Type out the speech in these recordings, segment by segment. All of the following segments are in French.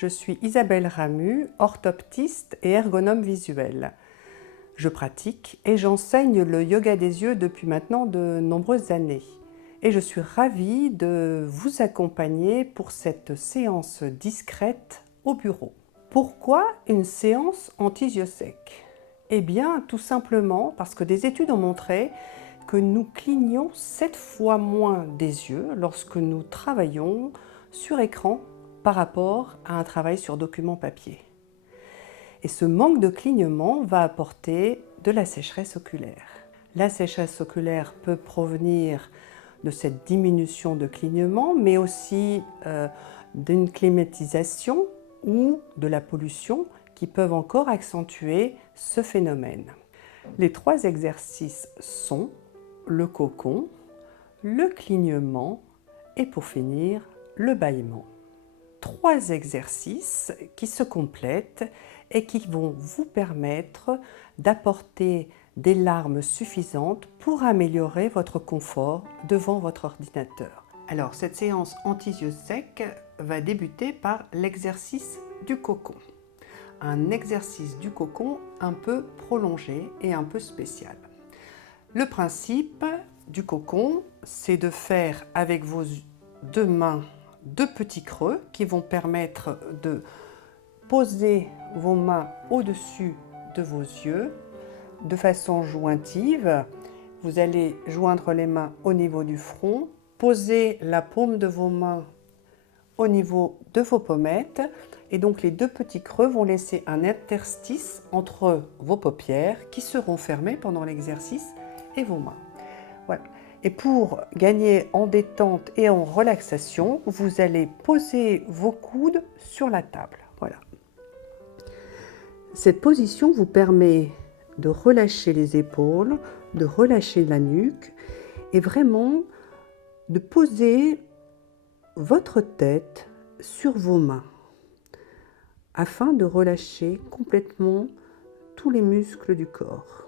Je suis Isabelle Ramu, orthoptiste et ergonome visuel. Je pratique et j'enseigne le yoga des yeux depuis maintenant de nombreuses années. Et je suis ravie de vous accompagner pour cette séance discrète au bureau. Pourquoi une séance anti-yeux secs? Eh bien, tout simplement parce que des études ont montré que nous clignons 7 fois moins des yeux lorsque nous travaillons sur écran par rapport à un travail sur document papier. Et ce manque de clignement va apporter de la sécheresse oculaire. La sécheresse oculaire peut provenir de cette diminution de clignement, mais aussi d'une climatisation ou de la pollution qui peuvent encore accentuer ce phénomène. Les 3 exercices sont le cocon, le clignement et pour finir, le bâillement. 3 exercices qui se complètent et qui vont vous permettre d'apporter des larmes suffisantes pour améliorer votre confort devant votre ordinateur. Alors, cette séance anti-yeux secs va débuter par l'exercice du cocon. Un exercice du cocon un peu prolongé et un peu spécial. Le principe du cocon, c'est de faire avec vos 2 mains 2 petits creux qui vont permettre de poser vos mains au-dessus de vos yeux de façon jointive. Vous allez joindre les mains au niveau du front, poser la paume de vos mains au niveau de vos pommettes et donc les 2 petits creux vont laisser un interstice entre vos paupières qui seront fermées pendant l'exercice et vos mains. Voilà. Et pour gagner en détente et en relaxation, vous allez poser vos coudes sur la table. Voilà. Cette position vous permet de relâcher les épaules, de relâcher la nuque et vraiment de poser votre tête sur vos mains afin de relâcher complètement tous les muscles du corps.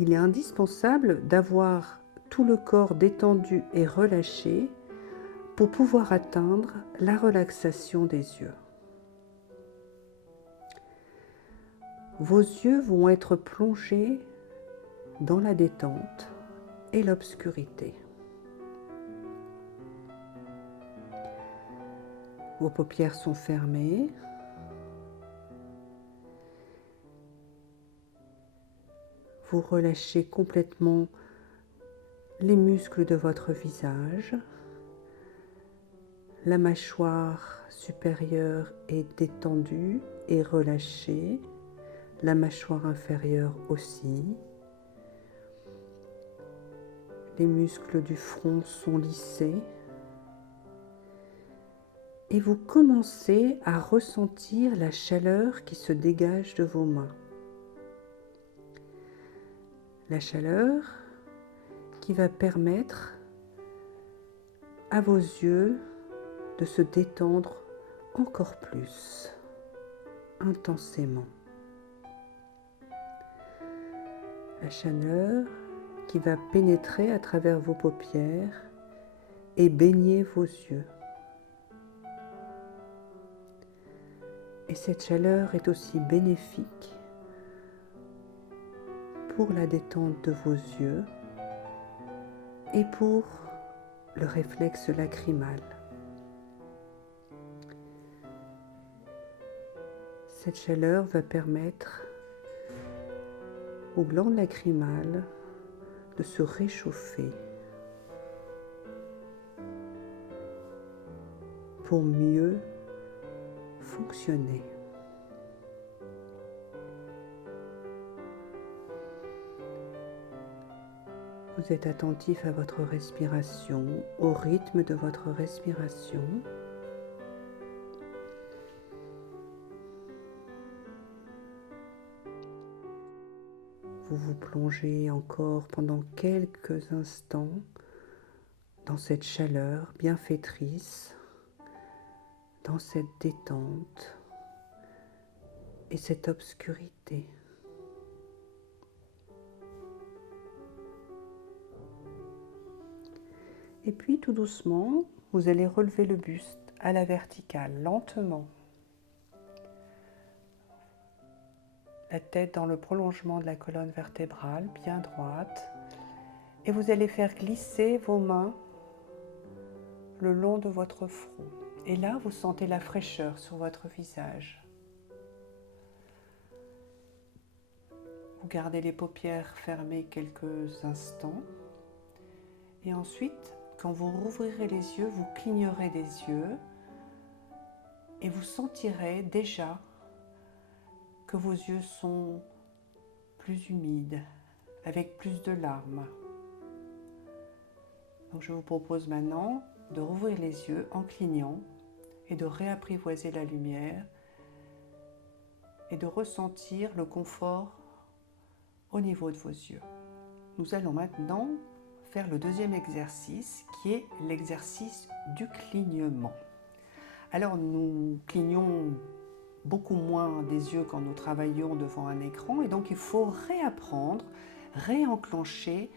Il est indispensable d'avoir tout le corps détendu et relâché pour pouvoir atteindre la relaxation des yeux. Vos yeux vont être plongés dans la détente et l'obscurité. Vos paupières sont fermées. Vous relâchez complètement les muscles de votre visage. La mâchoire supérieure est détendue et relâchée. La mâchoire inférieure aussi. Les muscles du front sont lissés. Et vous commencez à ressentir la chaleur qui se dégage de vos mains. La chaleur qui va permettre à vos yeux de se détendre encore plus, intensément. La chaleur qui va pénétrer à travers vos paupières et baigner vos yeux. Et cette chaleur est aussi bénéfique pour la détente de vos yeux et pour le réflexe lacrymal. Cette chaleur va permettre aux glandes lacrymales de se réchauffer pour mieux fonctionner. Vous êtes attentif à votre respiration, au rythme de votre respiration. Vous vous plongez encore pendant quelques instants dans cette chaleur bienfaitrice, dans cette détente et cette obscurité. Et puis tout doucement, vous allez relever le buste à la verticale, lentement. La tête dans le prolongement de la colonne vertébrale, bien droite. Et vous allez faire glisser vos mains le long de votre front. Et là, vous sentez la fraîcheur sur votre visage. Vous gardez les paupières fermées quelques instants. Et ensuite, quand vous rouvrirez les yeux, vous clignerez des yeux et vous sentirez déjà que vos yeux sont plus humides, avec plus de larmes. Donc je vous propose maintenant de rouvrir les yeux en clignant et de réapprivoiser la lumière et de ressentir le confort au niveau de vos yeux. Nous allons maintenant faire le deuxième exercice qui est l'exercice du clignement. Alors nous clignons beaucoup moins des yeux quand nous travaillons devant un écran et donc il faut réapprendre, réenclencher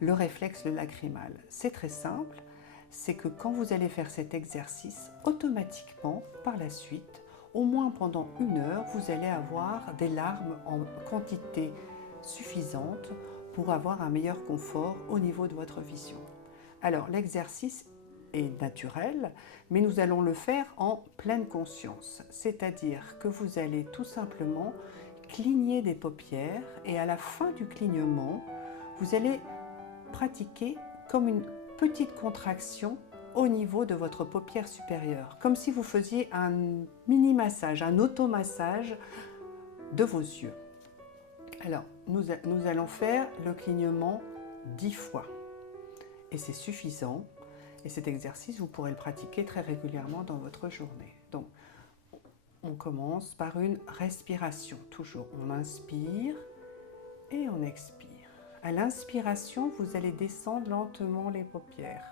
le réflexe de lacrymal. C'est très simple, c'est que quand vous allez faire cet exercice, automatiquement par la suite, au moins pendant 1 heure, vous allez avoir des larmes en quantité suffisante pour avoir un meilleur confort au niveau de votre vision. Alors l'exercice est naturel, mais nous allons le faire en pleine conscience, c'est-à-dire que vous allez tout simplement cligner des paupières et à la fin du clignement, vous allez pratiquer comme une petite contraction au niveau de votre paupière supérieure, comme si vous faisiez un mini-massage, un automassage de vos yeux. Alors, nous allons faire le clignement 10 fois et c'est suffisant. Et cet exercice, vous pourrez le pratiquer très régulièrement dans votre journée. Donc, on commence par une respiration. Toujours, on inspire et on expire. À l'inspiration, vous allez descendre lentement les paupières.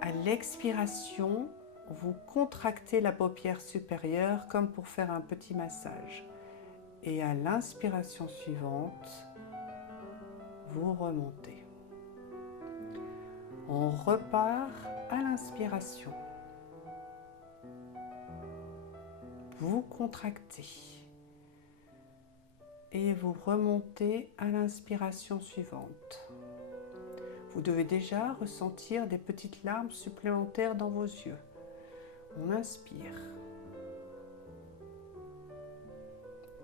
À l'expiration, vous contractez la paupière supérieure comme pour faire un petit massage. Et à l'inspiration suivante, vous remontez. On repart à l'inspiration. Vous contractez. Et vous remontez à l'inspiration suivante. Vous devez déjà ressentir des petites larmes supplémentaires dans vos yeux. On inspire.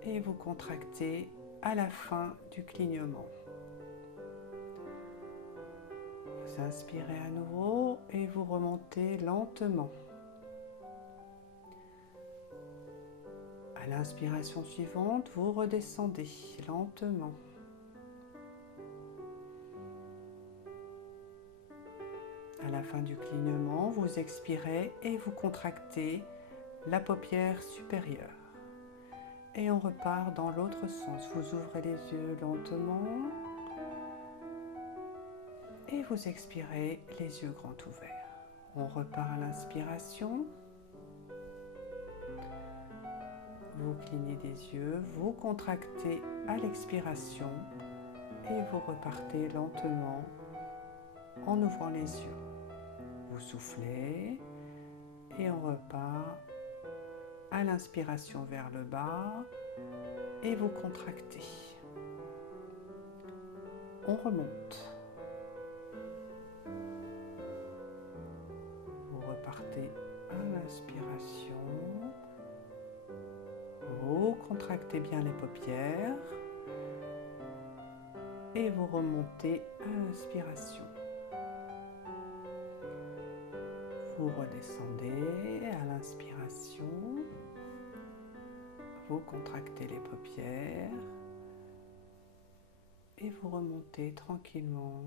Et vous contractez à la fin du clignement. Vous inspirez à nouveau et vous remontez lentement. À l'inspiration suivante, vous redescendez lentement. À la fin du clignement, vous expirez et vous contractez la paupière supérieure. Et on repart dans l'autre sens. Vous ouvrez les yeux lentement et vous expirez les yeux grands ouverts. On repart à l'inspiration. Vous clignez des yeux, vous contractez à l'expiration et vous repartez lentement en ouvrant les yeux. Vous soufflez et on repart à l'inspiration vers le bas et vous contractez. On remonte. Vous repartez à l'inspiration. Vous contractez bien les paupières et vous remontez à l'inspiration. Vous redescendez à l'inspiration. Vous contractez les paupières et vous remontez tranquillement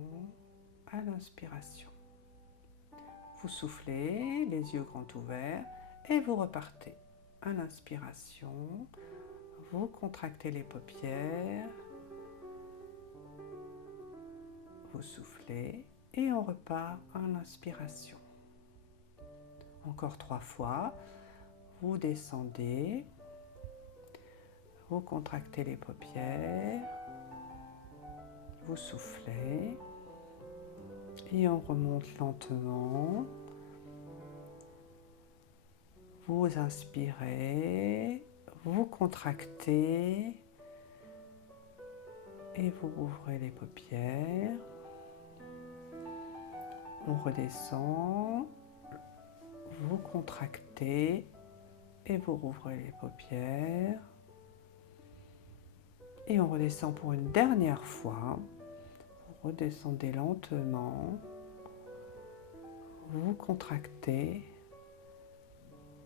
à l'inspiration. Vous soufflez, les yeux grands ouverts et vous repartez. À l'inspiration, vous contractez les paupières, vous soufflez et on repart à l'inspiration. Encore 3 fois, vous descendez, vous contractez les paupières, vous soufflez Et on remonte lentement. Vous inspirez, vous contractez et vous ouvrez les paupières. On redescend, vous contractez et vous rouvrez les paupières. Et on redescend pour une dernière fois. Vous redescendez lentement. Vous contractez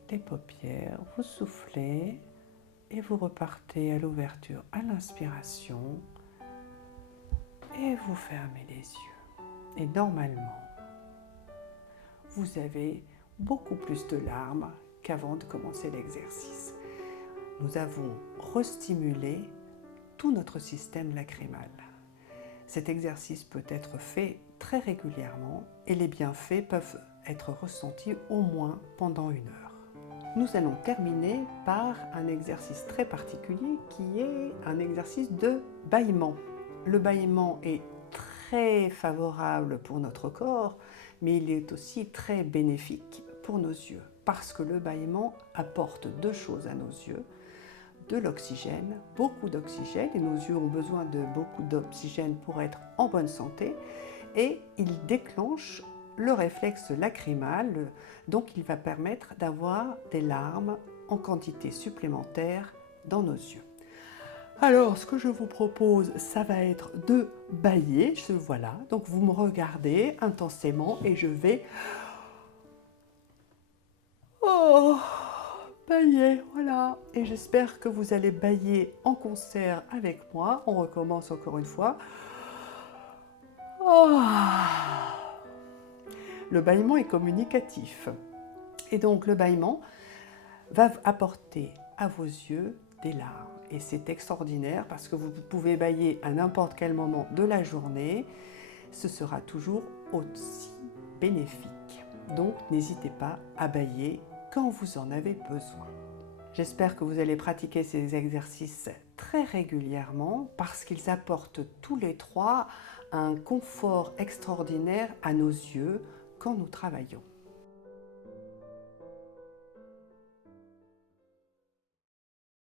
les paupières, vous soufflez et vous repartez à l'ouverture à l'inspiration et vous fermez les yeux. Et normalement, vous avez beaucoup plus de larmes qu'avant de commencer l'exercice. Nous avons restimulé tout notre système lacrymal. Cet exercice peut être fait très régulièrement et les bienfaits peuvent être ressentis au moins pendant 1 heure. Nous allons terminer par un exercice très particulier qui est un exercice de bâillement. Le bâillement est très favorable pour notre corps, mais il est aussi très bénéfique pour nos yeux parce que le bâillement apporte 2 choses à nos yeux. De l'oxygène, beaucoup d'oxygène, et nos yeux ont besoin de beaucoup d'oxygène pour être en bonne santé, et il déclenche le réflexe lacrymal, donc il va permettre d'avoir des larmes en quantité supplémentaire dans nos yeux. Alors, ce que je vous propose, ça va être de bâiller, voilà, donc vous me regardez intensément et je vais... bâiller, voilà. Et j'espère que vous allez bâiller en concert avec moi. On recommence encore une fois. Le bâillement est communicatif. Et donc le bâillement va apporter à vos yeux des larmes. Et c'est extraordinaire parce que vous pouvez bâiller à n'importe quel moment de la journée. Ce sera toujours aussi bénéfique. Donc n'hésitez pas à bâiller quand vous en avez besoin. J'espère que vous allez pratiquer ces exercices très régulièrement parce qu'ils apportent tous les 3 un confort extraordinaire à nos yeux quand nous travaillons.